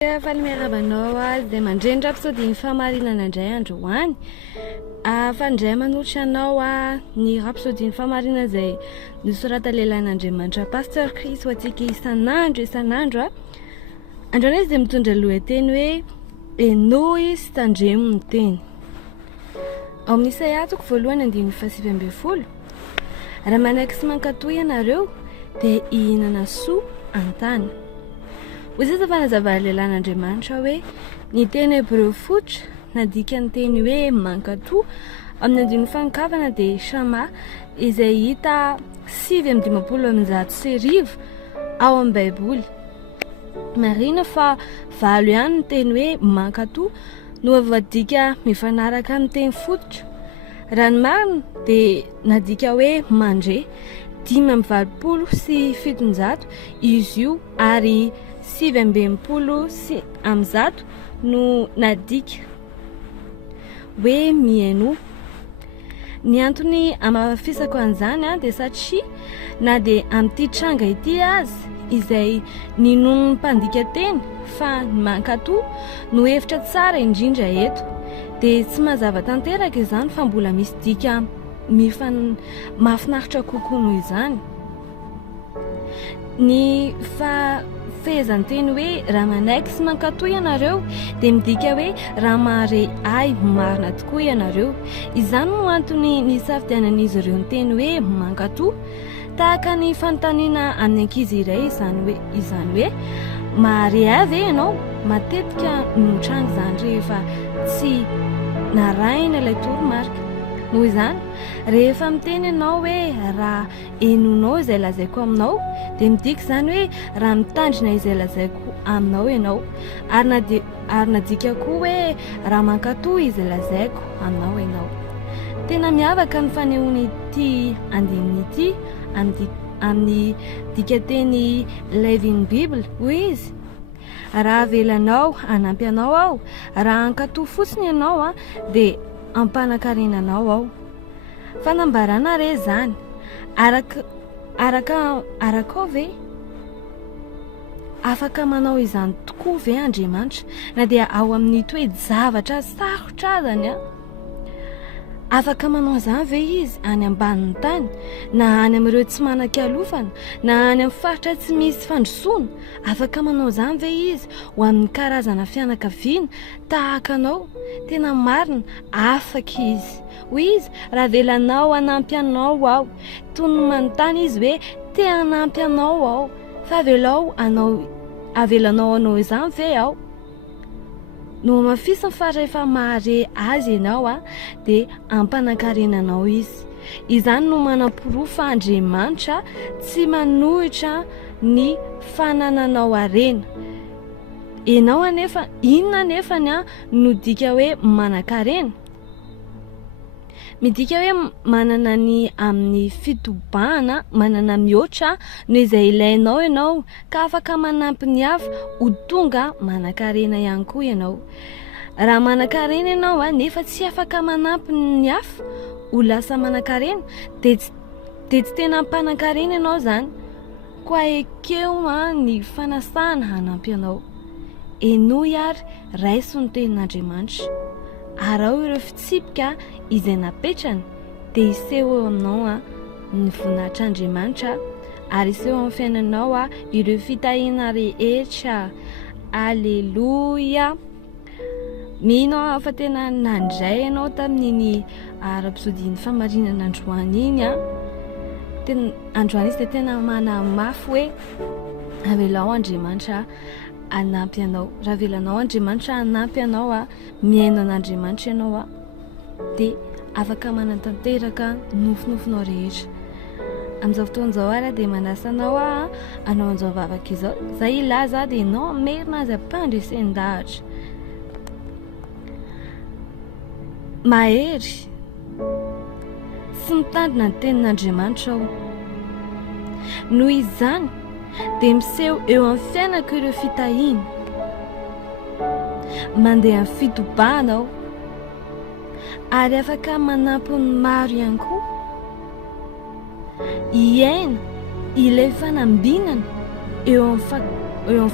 Faly miarabanao azy dia mandreny rapsody famarinana indray androany. Fandray manoatra anao ny rapsody famarinana izay nosorata lehilahin'Andriamanitra Pasteur Chris ho antsika isan'andro. Androany izy dia mitondra lohateny hoe Henoy sy Tandremo ny teny. Ao amin'ny Isaia toko voalohany 9:20. Raha manaiky sy mankatoy ianareo dia hihinana soa an-tany. Hoy fanazavana lehilahin'Andriamanitra hoe ny teny Hebreo fotra nadika ny teny hoe mankatoa amin'ny andin'ny fankavana dia Shama izay hita 7:50 ao amin'ny Baiboly. Marina fa valo ihany ny teny hoe mankatoa no voadika mifanaraka amin'ny teny fototra. Raha ny marina dia nadika hoe mandre 5:27 izy io ary 7:100 no nadika hoe mihaino. Ny antony amafisako an'izany dia satria na dia amin'ity tranga ity azy izay ninon'ny mpandika teny fa ny mankatoa no hevitra tsara indrindra eto dia tsy mazava tanteraka izany fa mbola misy dika mahafinaritra kokoa noho izany. Ny fehezany teny hoe raha manaiky sy mankatoa ianareo dia midika hoe raha mahare ay marina tokoa ianareo. Izany no antony nisafidianan'izy ireo ny teny hoe mankatoa, tahaka ny fanontaniana amin'ny ankizy iray izany hoe mahare ay ve ianao? Matetika mitranga izany rehefa tsy narahina ilay toromarika. Noho izany rehefa miteny ianao hoe raha henonao izay lazaiko aminao dia midika izany hoe raha mitandrina izay lazaiko aminao ianao, ary nadika koa hoe raha mankatoa izay lazaiko aminao ianao. Tena miavaka ny fanehoana ity andininy ity amin'ny dikateny Living Bible. Hoy izy, raha avelanao hanampy anao aho, raha hankatoa fotsiny ianao dia ampanankarenanao aho. Fanambarana re zany araka ve afaka manao izany tokoa ve Andriamanitra na dia ao amin'ny toe zavatra sarotra azany afaka manao izany ve izy any ambanin'ny tany na any amin'ireo tsy manan-kialofana na any amin'ny faritra tsy misy fandrosoana? Afaka manao izany ve izy ho amin'ny karazana fianakaviana tahaka anao? Tena marina, afaka izy. Hoy izy, raha velanao hanampy anao aho, toy ny manontany izy hoe te hanampy anao aho, fa avelanao anao izany ve aho? No mafisiny fa rehefa mahare azy ianao dia ampanankarenanao izy. Izany no manam-poroa fa Andriamanitra tsy manohitra ny fanananao harena. Ianao anefa inona nefany no dika hoe manan-karena? Midika hoe manana ny amin'ny fitobahana, manana mihoatra no izay ilainao ianao ka afaka manampy ny hafa ho tonga manan-karena ihany koa ianao. Raha manan-karena ianao nefa tsy afaka manampy ny hafa ho lasa manan-karena dia tsy tena mpanan-karena ianao zany. Koa ekeo ny fanasana hanampy anao. Henoy ary raiso ny tenin'Andriamanitra. Ary ao ireo fitsipika izay napetrany dia iseho eo aminao ny voninahitr'Andriamanitra ary iseho amin'ny fiainanao ireo fitahiana rehetra. Aleloia. Mino fa tena nandray ianao tamin'iny rapsodiny famarinana androany iny androany izy dia tena manamafy hoe avelao Andriamanitra hanampy anao. Raha velanao Andriamanitra hanampy anao miaino an'Andriamanitra ianao dia afaka manatanteraka nofinofinao rehetra. Amin'izao fotoan'izao ary dia manasa anao anao an'izao vavaka izao izay ilaza dia ianao merina azy ampandresen'dahatra. Mahery sy mitandrina ny tenin'Andriamanitra aho. Noho izany dia miseho eo amin'ny fiainako ireo fitahiana, mandeha amin'ny fitobahana aho ary afaka manampy ny maro ihany koa hiaina ilay fanambinana eo amin'ny